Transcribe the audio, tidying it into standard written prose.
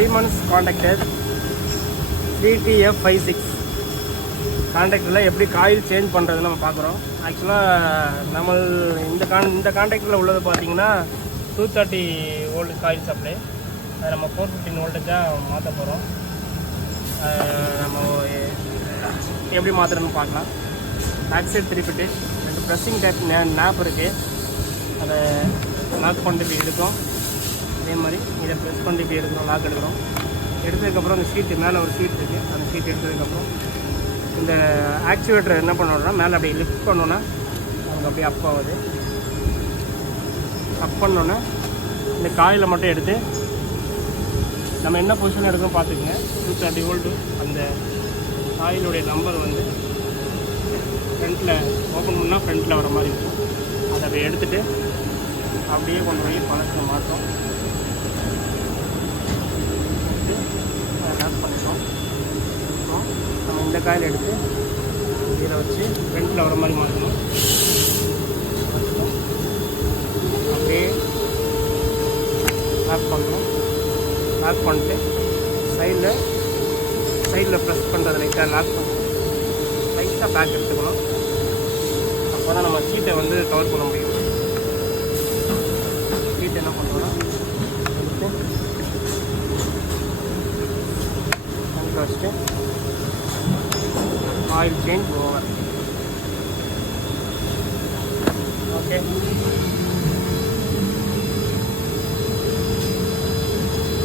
Siemens contactor 3TF56 கான்டாக்டரில் எப்படி coil change பண்ணுறது நம்ம பார்க்குறோம். ஆக்சுவலாக நம்ம இந்த கான்டாக்டரில் உள்ளது பார்த்தீங்கன்னா 230 வோல்ட் காயில் சப்ளை. அதை நம்ம 415 வோல்ட்டேஜாக மாற்ற போகிறோம். நம்ம எப்படி மாற்றுறதுன்னு பார்க்கலாம். பேக் சைடு திருப்பிட்டு 2 ப்ரெஸ்ஸிங் டைப் நாப் இருக்குது. அதை லாக் பண்ணிட்டு இப்படி எடுக்கும். அதே மாதிரி இதை ப்ரெஸ் பண்ணிட்டு இப்படி எடுக்கிறோம், லாக் எடுக்கிறோம். எடுத்ததுக்கப்புறம் அந்த ஷீட்டு மேலே ஒரு ஷீட் இருக்குது. அந்த ஷீட் எடுத்ததுக்கப்புறம் இந்த ஆக்சுவேட்டர் என்ன பண்ணோன்னா மேலே அப்படியே லிஃப்ட் பண்ணோன்னா அவங்க அப்படியே அப் ஆகுது. அப் பண்ணோன்னே இந்த காயிலை மட்டும் எடுத்து நம்ம என்ன பொசிஷன் எடுக்கணும் பார்த்துக்குங்க. 230 வோல்ட்டு அந்த காயிலுடைய நம்பர் வந்து ஃப்ரண்ட்டில் ஓப்பன் பண்ணால் ஃப்ரண்ட்டில் வர மாதிரி இருக்கும். அதை அப்படியே எடுத்துகிட்டு அப்படியே கொண்டு போய் பழத்தை மாற்றோம். லாக் பண்ணிட்டோம். நம்ம இந்த காயில் எடுத்து இதில் வச்சு ஃப்ரண்ட்டில் வர மாதிரி மாற்றணும். அப்படியே லாக் பண்ணுறோம். லாக் பண்ணிட்டு சைடில் ப்ரெஸ் பண்ணுறது லைட்டாக லாக் பண்ணி லைட்டாக பேக் எடுத்துக்கணும். அப்போ தான் நம்ம சீட்டை வந்து கவர் பண்ண முடியும். சீட்டை என்ன பண்ணுறோன்னா எடுத்து வச்சுட்டு ஆயில் சேஞ்ச் ஓவர். ஓகே.